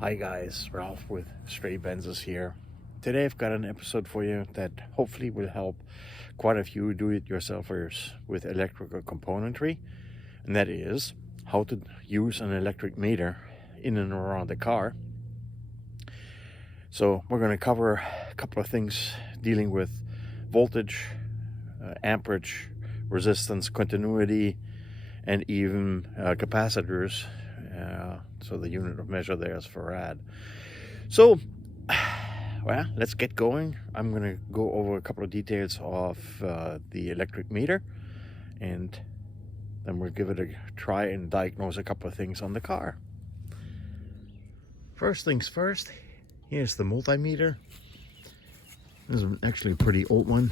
Hi guys, Ralph with Stray Benzes here. Today I've got an episode for you that hopefully will help quite a few do-it-yourselfers with electrical componentry, and that is how to use an electric meter in and around the car. So we're going to cover a couple of things dealing with voltage, amperage, resistance, continuity, and even capacitors. So the unit of measure there is farad. So, well, let's get going. I'm going to go over a couple of details of the electric meter, and then we'll give it a try and diagnose a couple of things on the car. First things first, here's the multimeter. This is actually a pretty old one.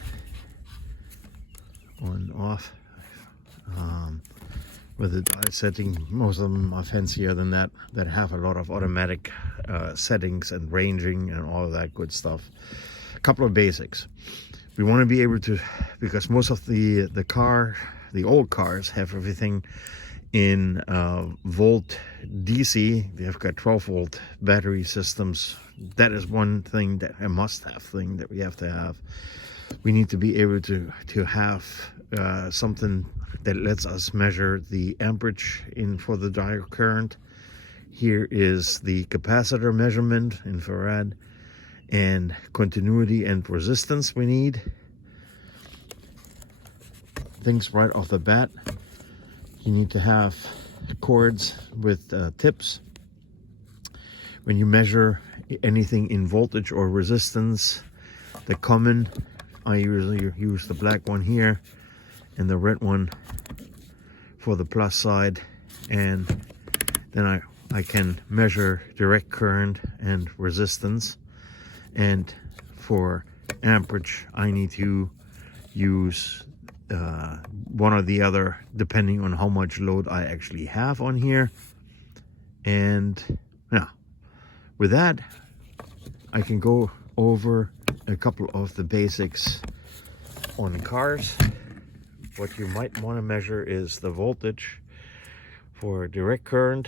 On off. With the diode setting, most of them are fancier than that have a lot of automatic settings and ranging and all of that good stuff. A couple of basics. We want to be able to, because most of the old cars have everything in volt DC. They've got 12 volt battery systems. That is one thing, that a must-have thing that we have to have. We need to be able to have something that lets us measure the amperage in for the diode current. Here is the capacitor measurement in farad, and continuity and resistance we need. Things right off the bat, you need to have cords with tips. When you measure anything in voltage or resistance, the common, I usually use the black one here and the red one for the plus side, and then I can measure direct current and resistance. And for amperage, I need to use one or the other depending on how much load I actually have on here. And now with that, I can go over a couple of the basics on cars. What you might want to measure is the voltage for direct current.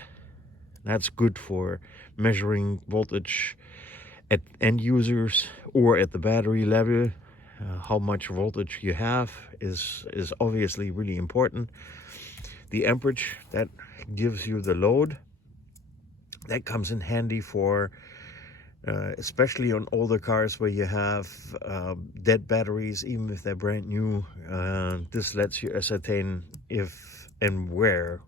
That's good for measuring voltage at end users or at the battery level. How much voltage you have is obviously really important. The amperage, that gives you the load. That comes in handy for especially on older cars where you have dead batteries, even if they're brand new. This lets you ascertain if and where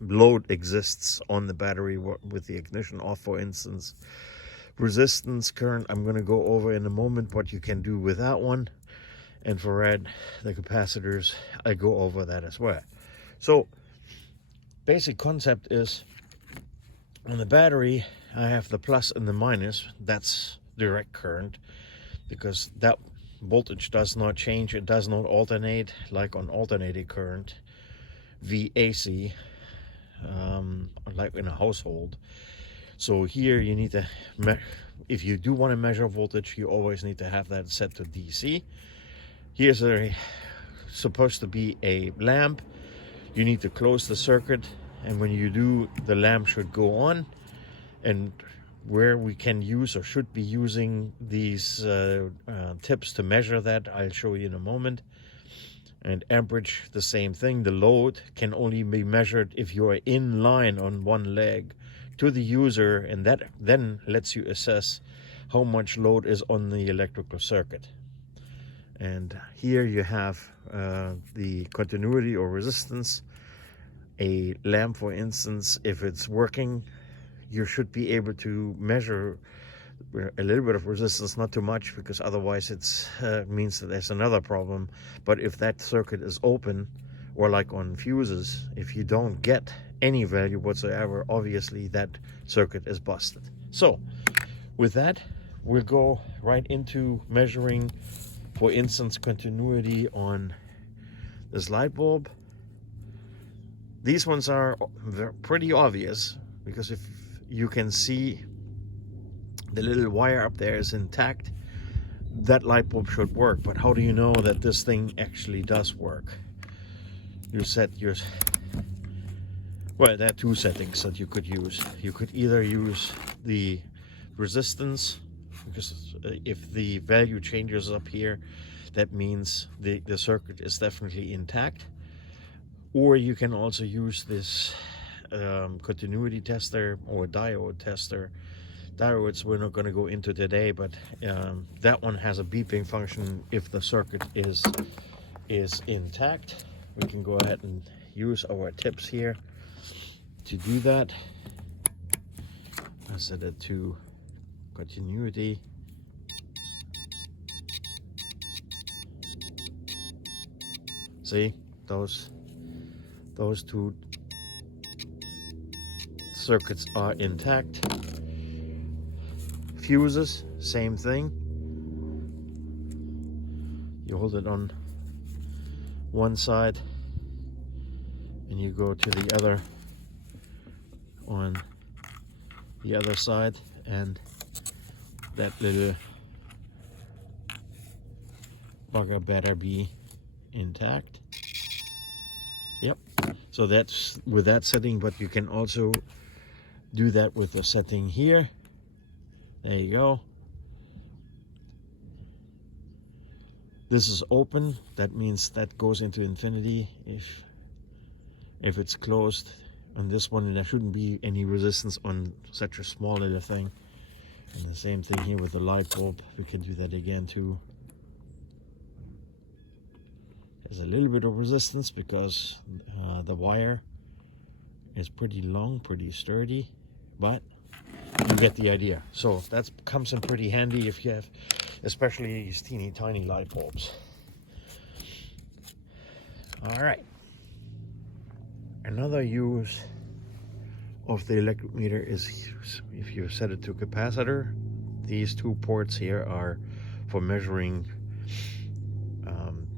load exists on the battery with the ignition off, for instance. Resistance current, I'm going to go over in a moment what you can do with that one. And for the capacitors, I go over that as well. So basic concept is, on the battery, I have the plus and the minus. That's direct current, because that voltage does not change. It does not alternate like on alternating current, VAC, like in a household. So here you need to, if you do want to measure voltage, you always need to have that set to DC. Here's supposed to be a lamp. You need to close the circuit, and when you do, the lamp should go on. And where we can use or should be using these tips to measure that, I'll show you in a moment. And amperage, the same thing. The load can only be measured if you are in line on one leg to the user, and that then lets you assess how much load is on the electrical circuit. And here you have the continuity or resistance. A lamp, for instance, if it's working, you should be able to measure a little bit of resistance, not too much, because otherwise it means that there's another problem. But if that circuit is open, or like on fuses, if you don't get any value whatsoever, obviously that circuit is busted. So with that, we'll go right into measuring, for instance, continuity on this light bulb. These ones are pretty obvious, because if you can see the little wire up there is intact, that light bulb should work. But how do you know that this thing actually does work? You set your Well, there are two settings that you could use. You could either use the resistance, because if the value changes up here, that means the circuit is definitely intact. Or you can also use this continuity tester or diode tester. Diodes we're not going to go into today, but that one has a beeping function if the circuit is intact. We can go ahead and use our tips here to do that. I set it to continuity. See, those two circuits are intact. Fuses, same thing. You hold it on one side and you go to the other on the other side, and that little bugger better be intact. Yep, so that's with that setting, but you can also do that with the setting here. There you go. This is open, that means that goes into infinity. If it's closed on this one, there shouldn't be any resistance on such a small little thing. And the same thing here with the light bulb, we can do that again too. There's a little bit of resistance because the wire is pretty long, pretty sturdy, but you get the idea. So that comes in pretty handy if you have especially these teeny tiny light bulbs. All right. Another use of the electric meter is if you set it to capacitor. These two ports here are for measuring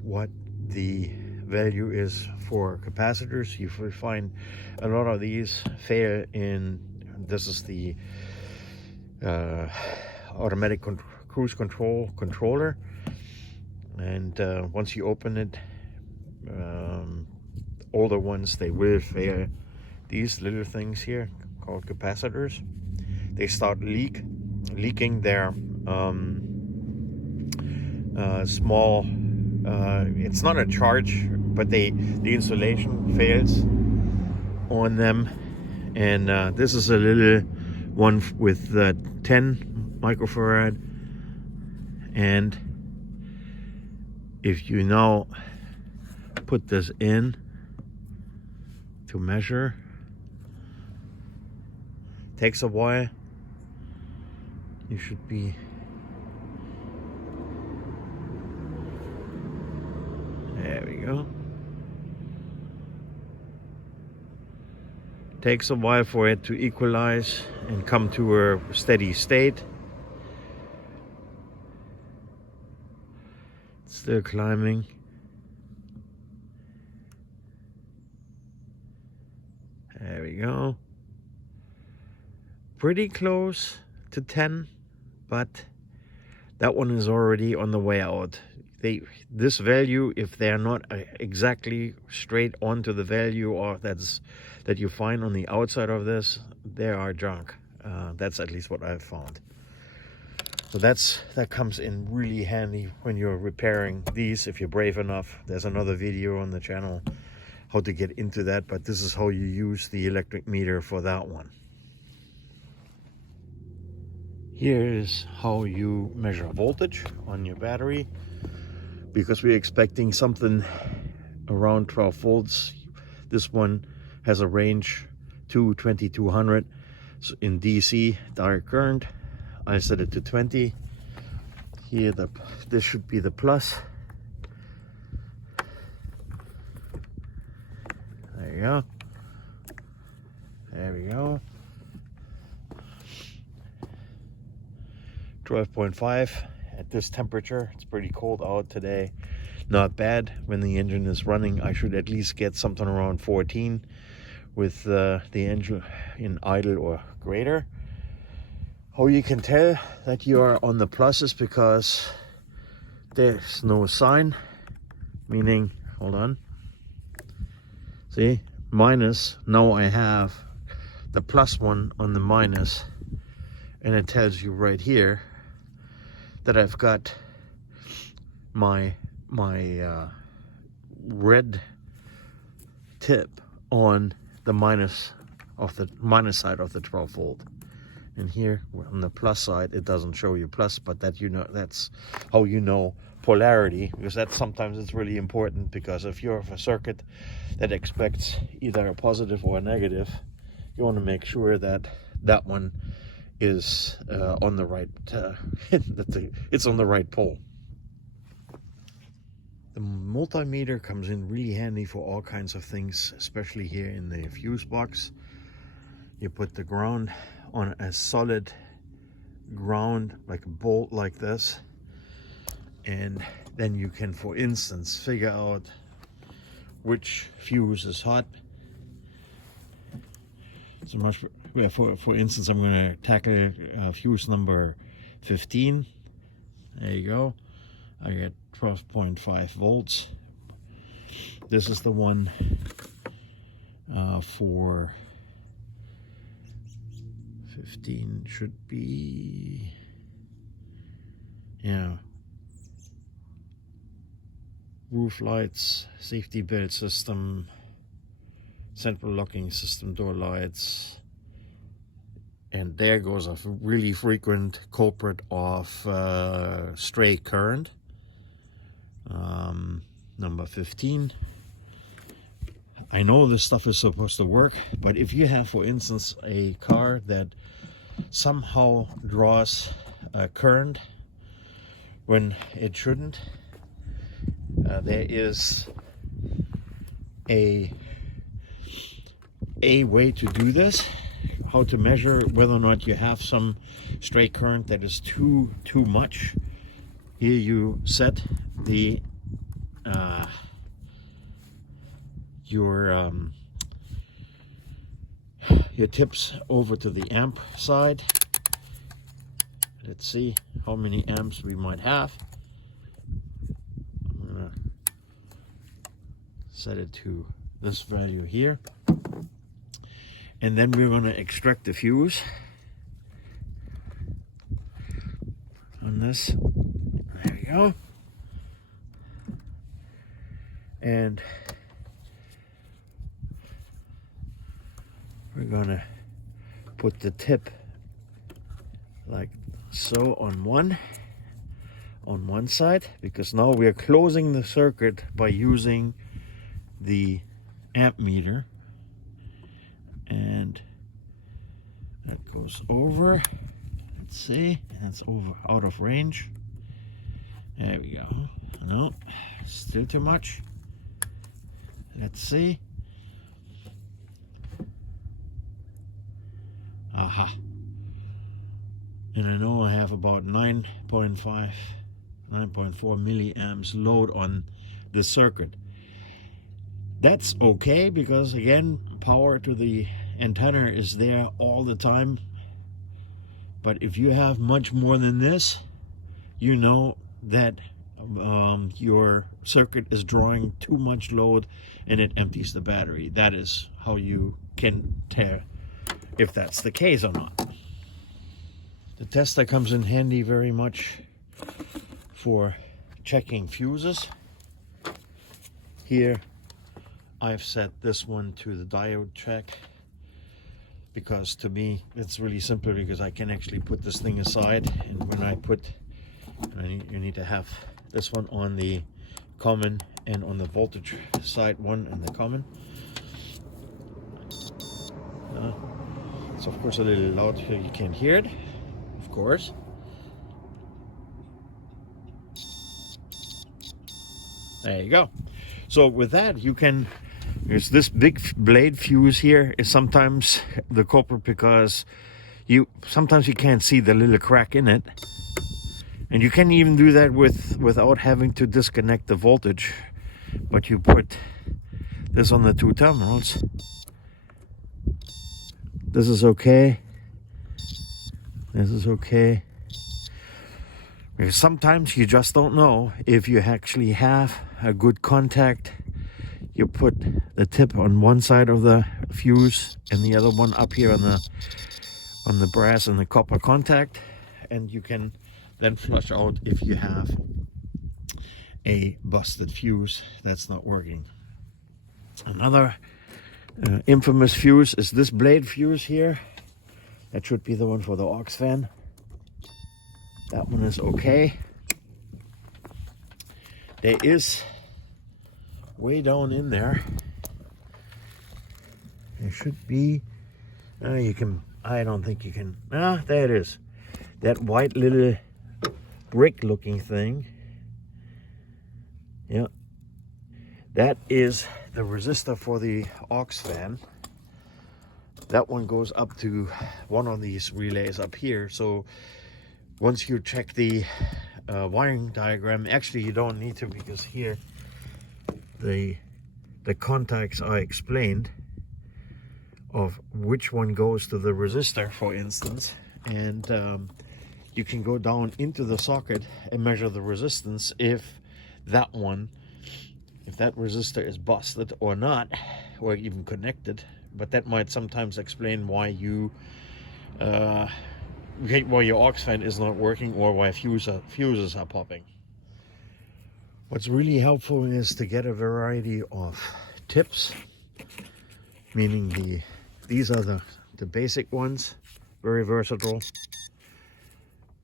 what the value is for capacitors. You will find a lot of these fail in, this is the automatic cruise control controller, and once you open it, older ones, they will fail. These little things here called capacitors, they start leaking their small, it's not a charge, but the insulation fails on them. And this is a little one with 10 microfarad, and if you now put this in to measure, takes a while. You should be there. We go. Takes a while for it to equalize and come to a steady state. It's still climbing. There we go. Pretty close to 10, but that one is already on the way out. This value, if they're not exactly straight onto the value or that you find on the outside of this, they are junk. That's at least what I've found. So that comes in really handy when you're repairing these, if you're brave enough. There's another video on the channel how to get into that, but this is how you use the electric meter for that one. Here is how you measure voltage on your battery, because we're expecting something around 12 volts. This one has a range to 2200 in DC direct current. I set it to 20. Here this should be the plus. There you go. There we go. 12.5 at this temperature. It's pretty cold out today. Not bad. When the engine is running, I should at least get something around 14 with the engine in idle or greater. How you can tell that you are on the plus is because there's no sign, meaning, hold on, see, minus, now I have the plus one on the minus, and it tells you right here that I've got my red tip on the minus side of the 12 volt. And here on the plus side, it doesn't show you plus, but that, you know, that's how you know polarity, because that sometimes it's really important, because if you have a circuit that expects either a positive or a negative, you want to make sure that that one is on the right, it's on the right pole. The multimeter comes in really handy for all kinds of things, especially here in the fuse box. You put the ground on a solid ground, like a bolt like this, and then you can, for instance, figure out which fuse is hot. So much for instance, I'm going to tackle fuse number 15. There you go. I get 12.5 volts. This is the one for 15, should be, yeah, roof lights, safety belt system, central locking system, door lights, and there goes a really frequent culprit of stray current. Number 15. I know this stuff is supposed to work, but if you have, for instance, a car that somehow draws current when it shouldn't, there is a way to do this, how to measure whether or not you have some stray current that is too much. Here you set the your tips over to the amp side. Let's see how many amps we might have. I'm gonna set it to this value here, and then we're going to extract the fuse on this. There we go. And we're going to put the tip like so on one side, because now we are closing the circuit by using the amp meter, and that goes over. Let's see, that's over out of range. There we go. No, still too much. Let's see. Aha. And I know I have about 9.4 milliamps load on this circuit. That's okay, because again, power to the antenna is there all the time. But if you have much more than this, you know that your circuit is drawing too much load and it empties the battery. That is how you can tell if that's the case or not. The tester comes in handy very much for checking fuses. Here I've set this one to the Diode check, because to me it's really simple, because I can actually put this thing aside, and when I put, you need to have this one on the common and on the voltage side one in the common. It's of course a little loud here, you can't hear it, of course. There you go. So with that, you can, there's this big blade fuse here is sometimes the culprit, because sometimes you can't see the little crack in it. And you can even do that without having to disconnect the voltage. But you put this on the two terminals. This is okay. This is okay. Because sometimes you just don't know if you actually have a good contact. you put the tip on one side of the fuse and the other one up here on the brass and the copper contact, and you can then flush out if you have a busted fuse that's not working. Another infamous fuse is this blade fuse here. That should be the one for the aux fan. That one is okay. There is way down in there. There should be. You can. I don't think you can. There it is. That white little brick-looking thing. Yeah. That is the resistor for the aux fan. That one goes up to one of these relays up here. So once you check the wiring diagram, actually you don't need to, because here the contacts are explained of which one goes to the resistor, for instance, and you can go down into the socket and measure the resistance if that resistor is busted or not, or even connected. But that might sometimes explain why why your aux fan is not working, or why fuses are popping. What's really helpful is to get a variety of tips, meaning these are the basic ones, very versatile.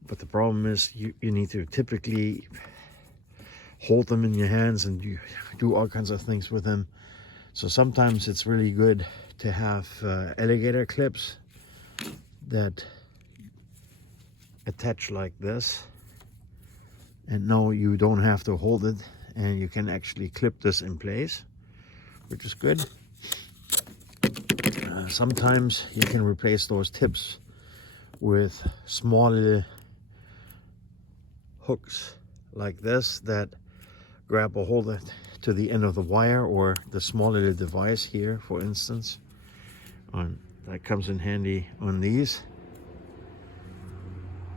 But the problem is you need to typically hold them in your hands, and you do all kinds of things with them. So sometimes it's really good to have alligator clips that attach like this, and no, you don't have to hold it, and you can actually clip this in place, which is good. Sometimes you can replace those tips with small little hooks like this that grab a hold of to the end of the wire, or the small little device here, for instance. That comes in handy on these,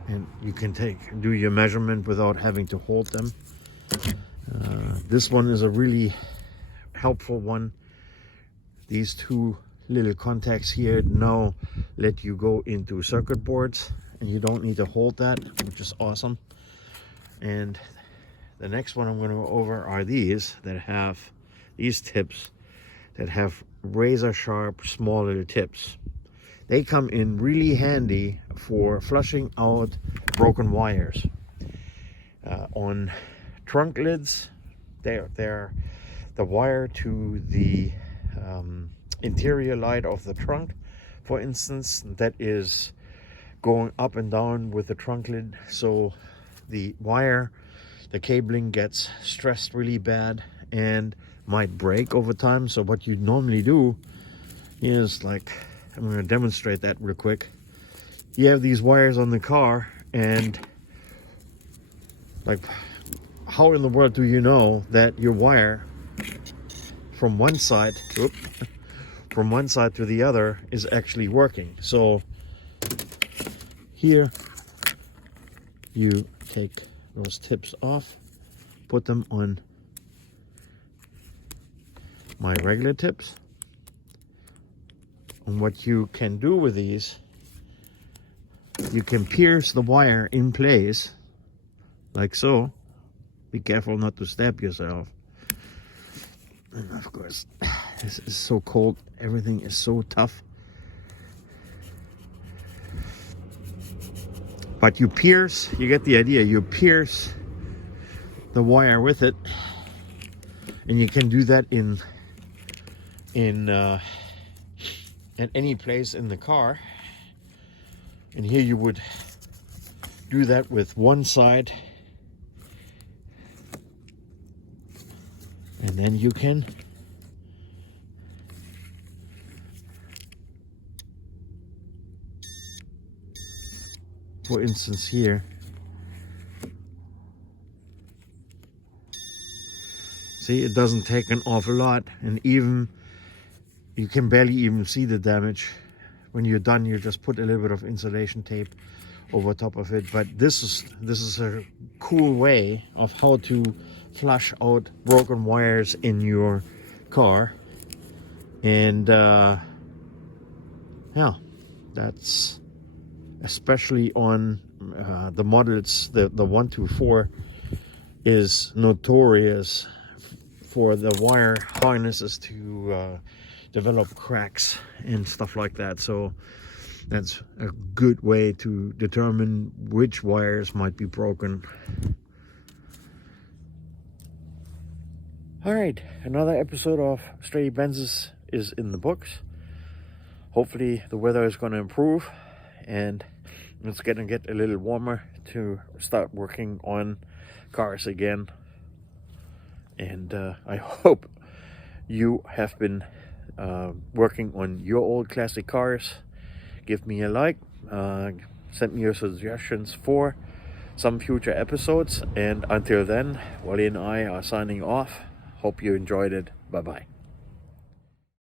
and you can do your measurement without having to hold them. This one is a really helpful one. These two little contacts here now let you go into circuit boards, and you don't need to hold that, which is awesome. And the next one I'm going to go over are these that have these tips that have razor sharp small little tips. They come in really handy for flushing out broken wires. On trunk lids, they're the wire to the interior light of the trunk, for instance, that is going up and down with the trunk lid, so the cabling gets stressed really bad and might break over time. So what you normally do is, like, I'm going to demonstrate that real quick. You have these wires on the car, and like, how in the world do you know that your wire from one side to the other is actually working? So here you take those tips off, put them on my regular tips, and what you can do with these, you can pierce the wire in place like so. Be careful not to stab yourself. And of course, this is so cold, everything is so tough. But you pierce, you get the idea, you pierce the wire with it, and you can do that at any place in the car. And here you would do that with one side, and then you can for instance here, see, it doesn't take an awful lot, and even you can barely even see the damage. When you're done, you just put a little bit of insulation tape over top of it. But this is a cool way of how to flush out broken wires in your car. And yeah, that's especially on the models. The 124 is notorious for the wire harnesses to develop cracks and stuff like that. So that's a good way to determine which wires might be broken. All right, another episode of Stray Benzes is in the books. Hopefully the weather is going to improve and it's going to get a little warmer to start working on cars again. And I hope you have been working on your old classic cars. Give me a like, send me your suggestions for some future episodes, and until then, Wally and I are signing off. Hope you enjoyed it. Bye bye.